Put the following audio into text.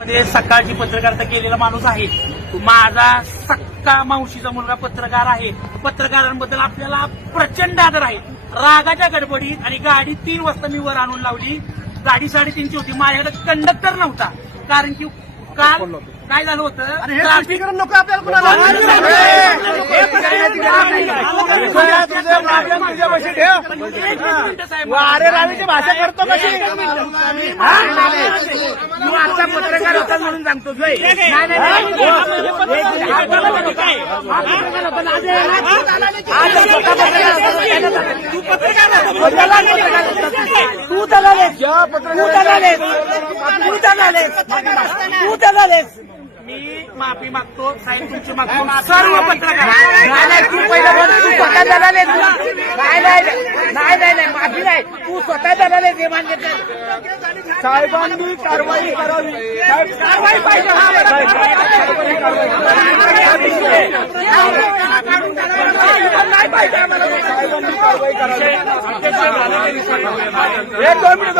मध्ये सकाळची पत्रकारिता केलेला माणूस आहे. माझा सक्का मावशीचा मुलगा पत्रकार आहे. पत्रकारांबद्दल आपल्याला प्रचंड आदर आहे. रागाच्या गडबडीत आणि गाडी 3 वाजता मी वर आणून लावली. गाडी 3:30ची होती. माझ्याकडे कंडक्टर नव्हता, कारण की काल काय झालं होतं. ट्रॅफिक नको आपल्याला अरे रावीची भाषा करतो कशी. तू आता पत्रकार होता म्हणून सांगतो. तू मी माफी मागतो साहेब, तुमची मागतो सर्व पत्रकार. तू पहिलं तू स्वतः झाले. नाही माफी नाही, तू स्वतः झाले हे मान्य कर. साहेबांनी कारवाई करावी. कारवाई पाहिजे. नाही पाहिजे आम्हाला. साहेबांनी कारवाई करावी. 2 मिनिट